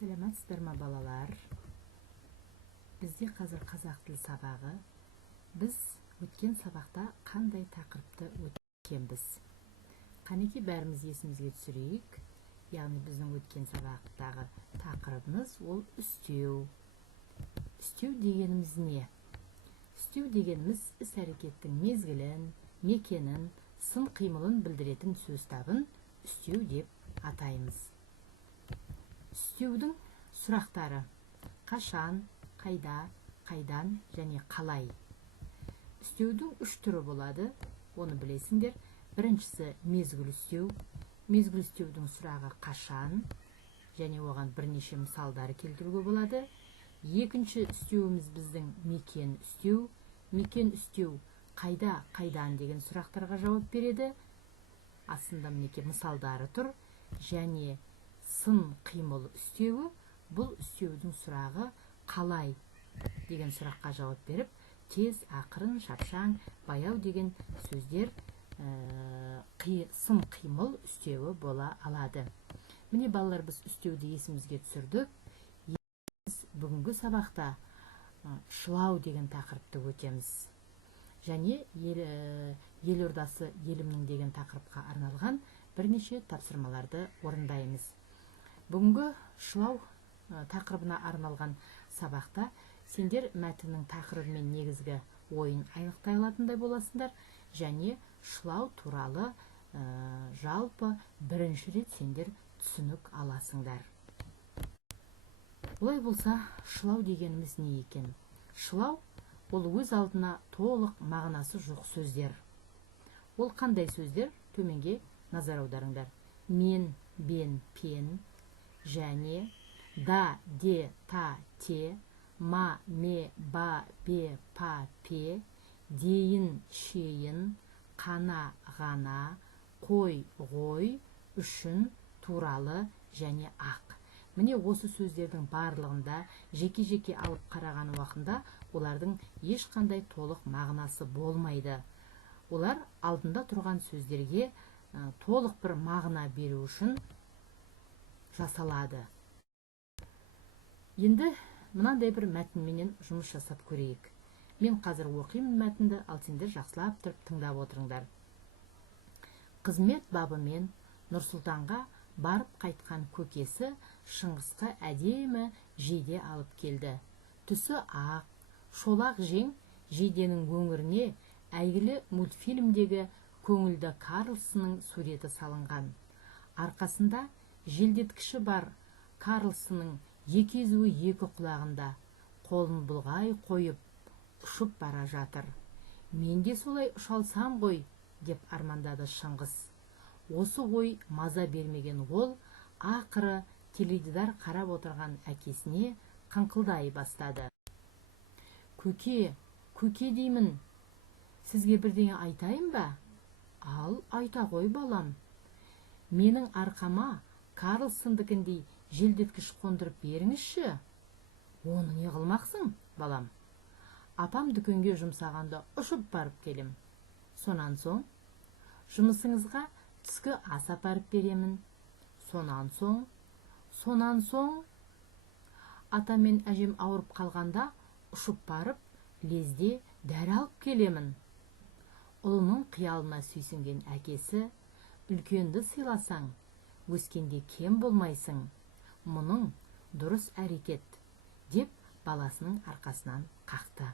Сәлеметсіздер ма балалар? Бізде қазір қазақ тіл сабағы. Біз өткен сабақта қандай тақырыпты өткенбіз? Қанекей бәріміз есімізге түсірейік. Яғни біздің өткен сабақтағы тақырыбымыз ол үстеу. Үстеу дегеніміз не? Үстеу дегеніміз іс-әрекеттің мезгілін, мекенін, сын қимылын білдіретін сөз табын үстеу деп атаймыз. Үстеудің сұрақтары: қашан, қайда, қайдан және қалай. Үстеудің үш түрі болады, оны білесіңдер. Біріншісі мезгіл үстеу. Мезгіл үстеудің сұрағы қашан, және оған бірнеше мысалдар келтіруге болады. Екінші үстеуіміз біздің мекен үстеу. Мекен үстеу қайда, қайдан деген сұрақтарға жауап береді. Астында мінекей мысалдары тұр. Және сын қимыл үстеуі, бұл үстеудің сұрағы қалай деген сұраққа жауап беріп, тез, ақырын, шапшаң, баяу деген сөздер сын қимыл үстеуі бола алады. Міне балалар, біз үстеуді есімізге түсірдік. Бүгінгі сабақта шылау деген тақырыпты өтеміз. Және елордасы елімнің деген тақырыпқа арналған бірнеше тапсырмаларды орындаймыз. Бүгінгі шылау тақырыбына арналған сабақта сендер мәтіннің тақырыбы мен негізгі ойын анықтай алатындай боласыңдар, және шылау туралы жалпы бірінші рет сендер түсінік аласыңдар. Олай болса, шылау дегеніміз не екен? Шылау ол өз алдына толық мағынасы жоқ сөздер. Ол қандай сөздер? Төменге назар аударыңдар. Мен, бен, пен, және да, де, та, те, ма, ме, ба, бе, па, пе, дейін, шейін, қана, ғана, қой, ғой, үшін, туралы және ақ. Міне осы сөздердің барлығында жеке-жеке алып қараған уақытында олардың ешқандай толық мағынасы болмайды. Олар алдында тұрған сөздерге толық бір мағына беру үшін жасалады. Енді мынандай бір мәтінменен жұмыс жасап көрейік. Мен қазір оқимын мәтінді, ал сендер жақсылап тұрып тыңдап отырыңдар. Қызмет бабымен Нұрсұлтанға барып қайтқан көкесі Шыңғысқа әдемі жейде алып келді. Түсі ақ, шолақ жең жейденің өңіріне әйгілі мультфильмдегі көңілді Карлсонның суреті салынған. Арқасында желдеткіші бар Карлсонның екі езуі екі құлағында, қолын бұлғай қойып ұшып бара жатыр. Мен де солай ұшалсам ғой, деп армандады Шыңғыс. Осы ой маза бермеген ол, ақыры теледидар қарап отырған әкесіне қыңқылдай бастады. Көке, көке деймін, сізге бірдеңе айтайын ба? Ал, айта ғой балам. Менің арқама Карлсондікіндей желдеткіш қондырып беріңізші. Оны не қылмақсың, балам? Апам дүкенге жұмсағанда ұшып барып келем. Сонан соң жұмысыңызға түскі ас апарып беремін. Сонан соң атам мен әжем ауырып қалғанда ұшып барып лезде дәрі алып келемін. Ұлының қиялына сүйсінген әкесі: үлкенді сыйласаң, өскенде кем болмайсың. Мұның дұрыс әрекет, деп баласының арқасынан қақты.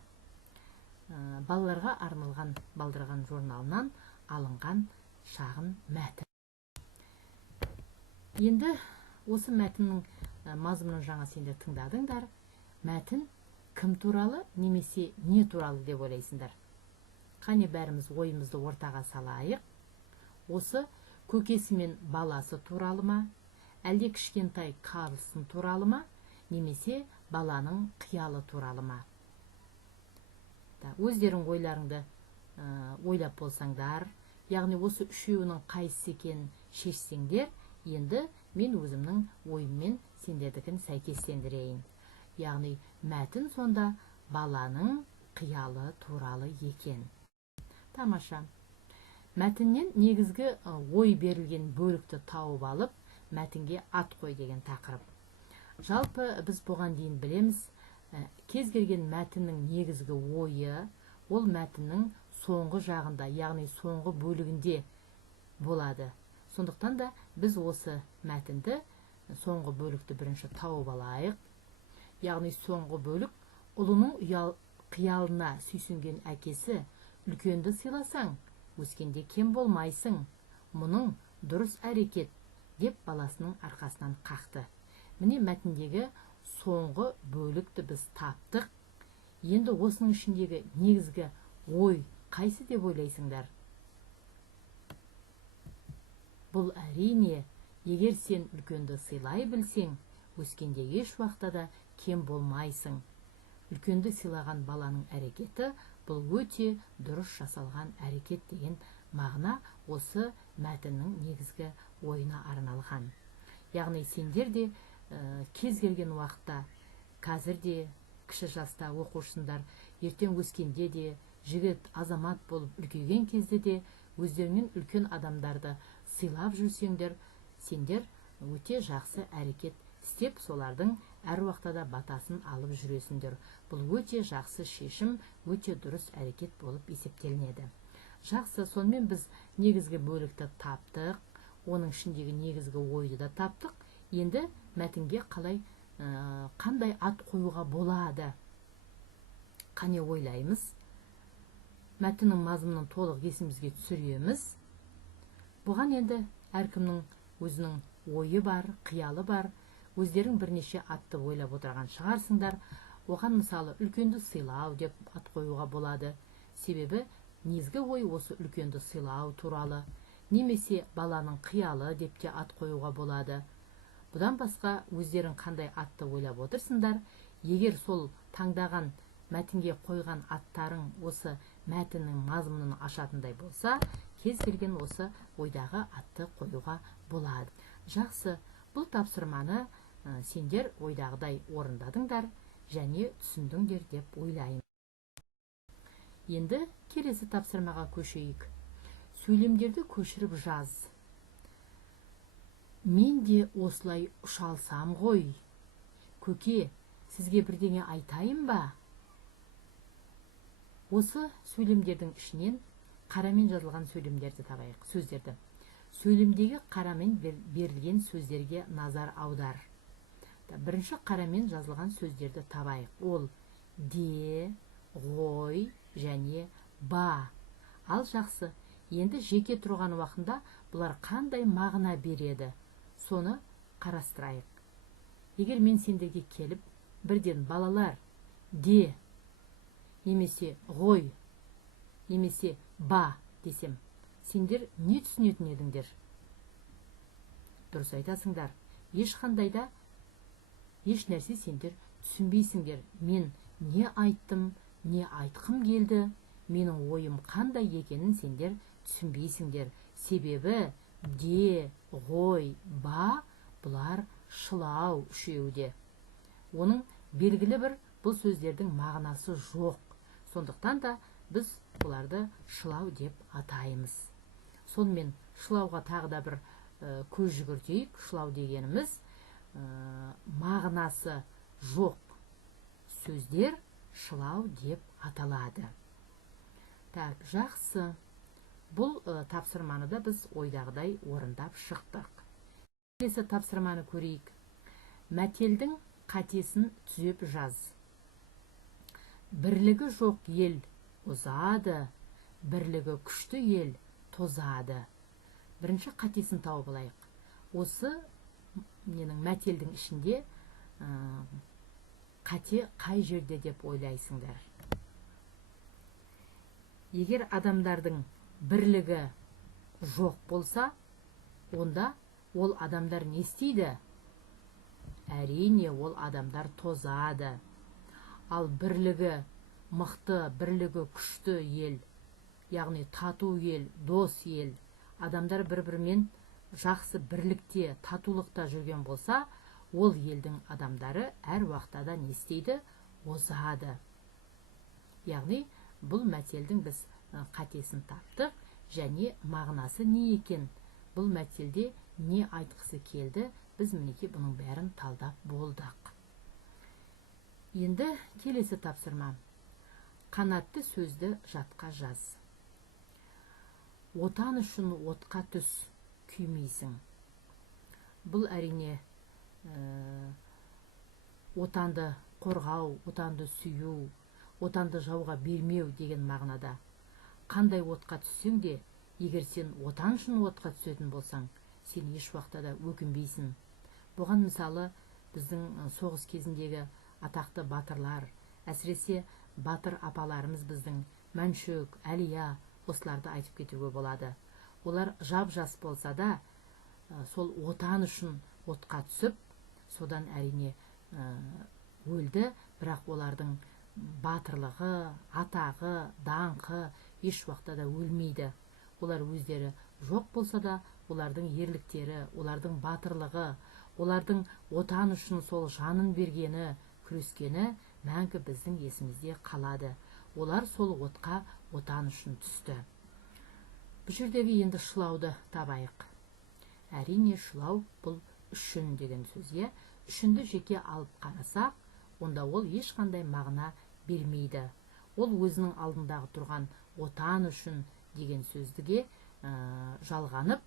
Балаларға арналған балдырған журналынан алынған шағын мәтін. Енді осы мәтіннің мазмұнын жаңа сендер тыңдадыңдар. Мәтін кім туралы немесе не туралы деп ойлайсыңдар? Қане бәріміз ойымызды ортаға салайық. Осы көкесі мен баласы туралы ма, әлде кішкентай Карлсон туралы ма, немесе баланың қиялы туралы ма? Өздерің ойларыңды ойлап болсаңдар, яғни осы үшеуінің қайсысы екенін шешсеңдер, енді мен өзімнің ойыммен сендердікін сәйкестендірейін. Яғни мәтін сонда баланың қиялы туралы екен. Тамаша. Мәтіннен негізгі ой берілген бөлікті тауып алып, мәтінге ат қой деген тақырып. Жалпы біз бұған дейін білеміз, кез келген мәтіннің негізгі ойы ол мәтіннің соңғы жағында, яғни соңғы бөлігінде болады. Сондықтан да біз осы мәтінді, соңғы бөлікті бірінші тауып алайық. Яғни соңғы бөлік: ұлының қиялына сүйсінген әкесі: үлкенді сыйласаң, өскенде кем болмайсың, мұның дұрыс әрекет, деп баласының арқасынан қақты. Міне мәтіндегі соңғы бөлікті біз таптық. Енді осының ішіндегі негізгі ой қайсы деп ойлайсыңдар? Бұл әрине, егер сен үлкенді сыйлай білсең, өскенде еш уақытта да кем болмайсың. Үлкенді сыйлаған баланың әрекеті бұл өте дұрыс жасалған әрекет деген мағына осы мәтіннің негізгі ойына арналған. Яғни сендер де кез келген уақытта, қазір де кіші жаста оқушысыңдар, ертең өскенде де, жігіт, азамат болып үлкейген кезде де өздерінен үлкен адамдарды сыйлап жүрсеңдер, сендер өте жақсы әрекет істеп, солардың әр уақытта да батасын алып жүресіңдер. Бұл өте жақсы шешім, өте дұрыс әрекет болып есептелінеді. Жақсы, сонымен біз негізгі бөлікті таптық, оның ішіндегі негізгі ойды да таптық. Енді мәтінге қандай ат қоюға болады? Қане ойлаймыз? Мәтіннің мазмұнын толық есімізге түсіреміз. Бұған енді әркімнің өзінің ойы бар, қиялы бар. Өздерің бірнеше атты ойлап отырған шығарсыңдар. Оған мысалы үлкенді сыйлау деп ат қоюға болады. Себебі негізгі ой осы үлкенді сыйлау туралы. Немесе баланың қиялы деп те ат қоюға болады. Бұдан басқа өздерің қандай атты ойлап отырсыңдар? Егер сол таңдаған мәтінге қойған аттарың осы мәтіннің мазмұнын ашатындай болса, кез келген осы ойдағы атты қоюға болады. Жақсы, бұл тапсырманы сендер ойдағыдай орындадыңдар және түсіндіңдер деп ойлаймын. Енді келесі тапсырмаға көшейік. Сөйлемдерді көшіріп жаз. Мен де осылай ұшалсам ғой. Көке, сізге бірдеңе айтайын ба? Осы сөйлемдердің ішінен қарамен жазылған сөйлемдерді табайық, сөздерді. Сөйлемдегі қарамен берілген сөздерге назар аудар. Бірінші қарамен жазылған сөздерді табайық. Ол де, ғой және ба. Ал жақсы, енді жеке тұрған уақытында бұлар қандай мағына береді? Соны қарастырайық. Егер мен сендерге келіп, бірден балалар, де, немесе ғой, немесе ба десем, сендер не түсінетін едіңдер? Дұрыс айтасыңдар. Ешқандай да еш нәрсе сендер түсінбейсіңдер. Мен не айттым, не айтқым келді, менің ойым қандай екенін сендер түсінбейсіңдер. Себебі де, ғой, ба бұлар шылау үшеуде. Оның белгілі бір бұл сөздердің мағынасы жоқ. Сондықтан да біз бұларды шылау деп атаймыз. Сонымен шылауға тағы да бір көз жүгіртейік. Шылау дегеніміз мағынасы жоқ сөздер шылау деп аталады. Так, жақсы. Бұл тапсырманы да біз ойдағыдай орындап шықтық. Келесі тапсырманы көрейік. Мәтелдің қатесін түзеп жаз. Бірлігі жоқ ел озады, бірлігі күшті ел тозады. Бірінші қатесін тауып алайық. Осы менің мәтелдің ішінде қате қай жерде деп ойлайсыңдар? Егер адамдардың бірлігі жоқ болса, онда ол адамдар не істейді? Әрине, ол адамдар тозады. Ал бірлігі мықты, бірлігі күшті ел, яғни тату ел, дос ел, адамдар бір-бірімен жақсы бірлікте, татулықта жүрген болса, ол елдің адамдары әр уақытта не істейді? Озады. Яғни бұл мәтелдің біз қатесін таптық және мағынасы не екен? Бұл мәтелде не айтқысы келді? біз мінекей бұның бәрін талдап болдық. Енді келесі тапсырма. Қанатты сөзді жатқа жаз. Отан үшін отқа түс, күймейсің. Бұл әрине отанды қорғау, отанды сүю, отанды жауға бермеу деген мағынада. Қандай отқа түссең де, егер сен отан үшін отқа түсетін болсаң, сен еш уақытта да өкінбейсің. Бұған мысалы біздің соғыс кезіндегі атақты батырлар, әсіресе батыр апаларымыз біздің Мәншөк, Әлия, осыларды айтып кетуге болады. Олар жап-жас болса да, сол отан үшін отқа түсіп, содан әрине өлді, бірақ олардың батырлығы, атағы, даңқы еш уақытта да өлмейді. Олар өздері жоқ болса да, олардың ерліктері, олардың батырлығы, олардың отан үшін сол жанын бергені, күрескені мәңгі біздің есімізде қалады. Олар сол отқа отан үшін түсті. Бұл жердегі енді шылауды табайық. Әрине шылау бұл үшін деген сөзге, үшінді жеке алып қарасақ, онда ол ешқандай мағына бермейді. Ол өзінің алдындағы тұрған отан үшін деген сөздіге жалғанып,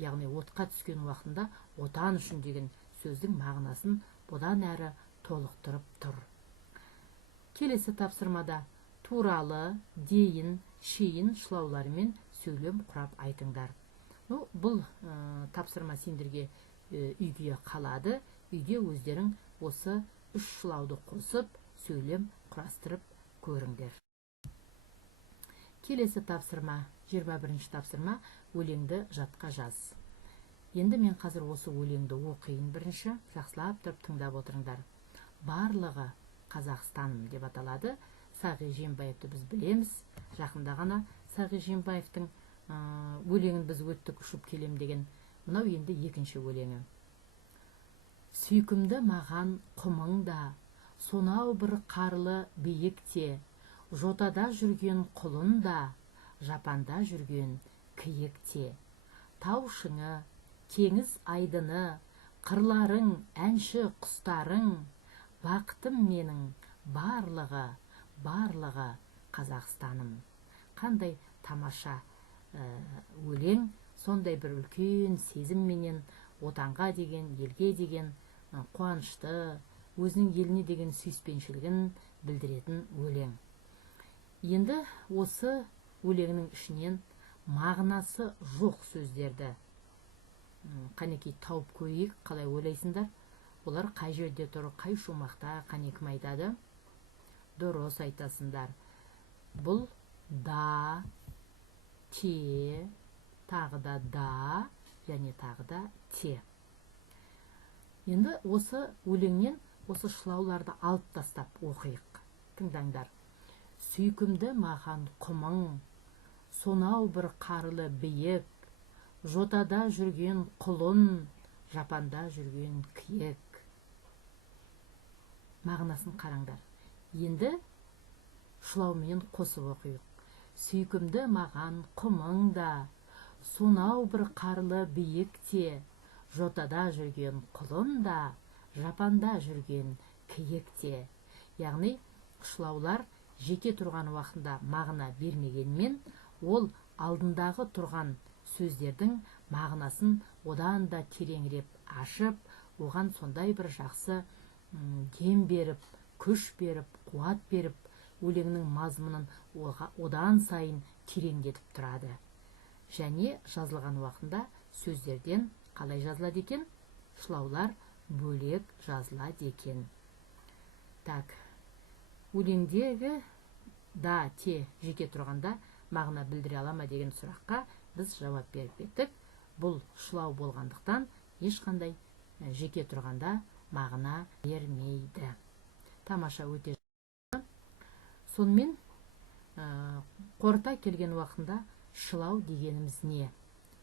яғни отқа түскен уақытында отан үшін деген сөздің мағынасын бұдан әрі толықтырып тұр. Келесі тапсырмада туралы, дейін, шейін шылауларымен сөйлем құрап айтыңдар. Бұл тапсырма сендерге үйге қалады. Үйде өздерің осы үш шылауды қосып, сөйлем құрастырып көріңдер. Келесі тапсырма, 21-ші тапсырма, өлеңді жатқа жаз. Енді мен қазір осы өлеңді оқиын бірінші, жақсылап тұрып тыңдап отырыңдар. Барлығы Қазақстаным деп аталады. Сағи Жиенбаевты біз білеміз. Жақында ғана Сағи Жиенбаевтың өлеңін біз өттік, ұшып келем деген. Мынау енді екінші өлеңі. Сүйкімді маған құмыңда, сонау бір қарлы биікте, жотада жүрген құлында, жапанда жүрген киікте. Тау шыңы, теңіз айдыны, қырларың, әнші құстарың, бақытым менің барлығы, барлығы Қазақстаным. Қандай тамаша өлең, сондай бір үлкен сезімменен отанға деген, елге деген қуанышты, өзінің еліне деген сүйіспеншілігін білдіретін өлең. Енді осы өлеңнің ішінен мағынасы жоқ сөздерді қанекей тауып көрейік, қалай ойлайсыңдар? Олар қай жерде тұр, қай шумақта, қане кім айтады? Дұрыс айтасыңдар. Бұл да, те, тағы да, және тағы да те. Енді осы өлеңнен осы шылауларды алып тастап оқиық. Тыңдаңдар. Сүйкімді маған құмың, сонау бір қарлы биік, жотада жүрген құлын, жапанда жүрген киік. Мағынасын қараңдар. Енді шылаумен қосып оқиық. Сүйкімді маған құмыңда, сонау бір қарлы биікте, жотада жүрген құлында, жапанда жүрген киікте. Яғни шылаулар жеке тұрған уақытында мағына бермегенмен, ол алдындағы тұрған сөздердің мағынасын одан да тереңіреп ашып, оған сондай бір жақсы дем беріп, күш беріп, қуат беріп, өлеңнің мазмұнын одан сайын тереңдетіп тұрады. Және жазылған уақытында сөздерден қалай жазылады екен? Шылаулар бөлек жазылады екен. Так, өлеңдегі да, те жеке тұрғанда мағына білдіре ала ма деген сұраққа біз жауап беріп кеттік. Бұл шылау болғандықтан ешқандай жеке тұрғанда мағына бермейді. Тамаша, өте. Сонымен қорыта келген уақытында шылау дегеніміз не?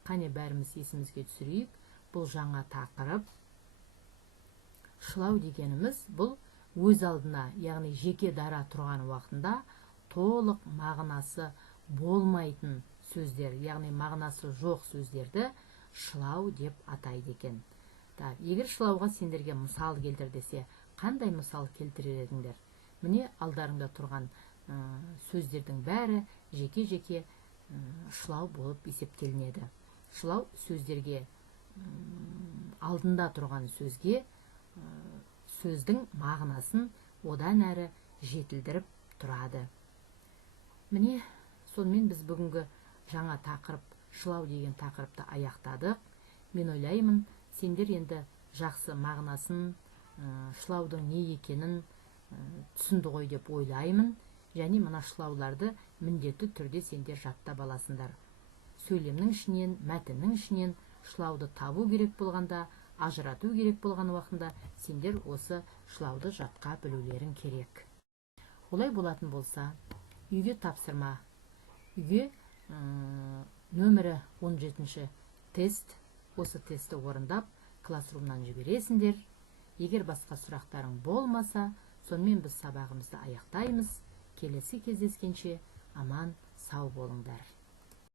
Қане бәріміз есімізге түсірейік. Бұл жаңа тақырып. Шылау дегеніміз бұл өз алдына, яғни жеке дара тұрған уақытында толық мағынасы болмайтын сөздер, яғни мағынасы жоқ сөздерді шылау деп атайды екен. егер шылауға сендерге мысал келтір десе, қандай мысал келтірер едіңдер? Міне алдарыңда тұрған сөздердің бәрі жеке-жеке шылау болып есептелінеді. Шылау сөздерге, алдында тұрған сөзге сөздің мағынасын одан әрі жетілдіріп тұрады. Міне, сонымен біз бүгінгі жаңа тақырып, шылау деген тақырыпты аяқтадық. Мен ойлаймын, сендер енді жақсы мағынасын, шылаудың не екенін түсінді ғой деп ойлаймын. Және мына шылауларды міндетті түрде сендер жаттап аласыңдар. Сөйлемнің ішінен, мәтіннің ішінен шылауды табу керек болғанда, ажырату керек болған уақытында сендер осы шылауды жатқа білулерің керек. Олай болатын болса, үйге тапсырма. Үйге нөмірі 17-ші тест, осы тестті орындап, классрумнан жібересіңдер. Егер басқа сұрақтарың болмаса, сонымен біз сабағымызды аяқтаймыз. Келесі кездескенше аман сау болыңдар.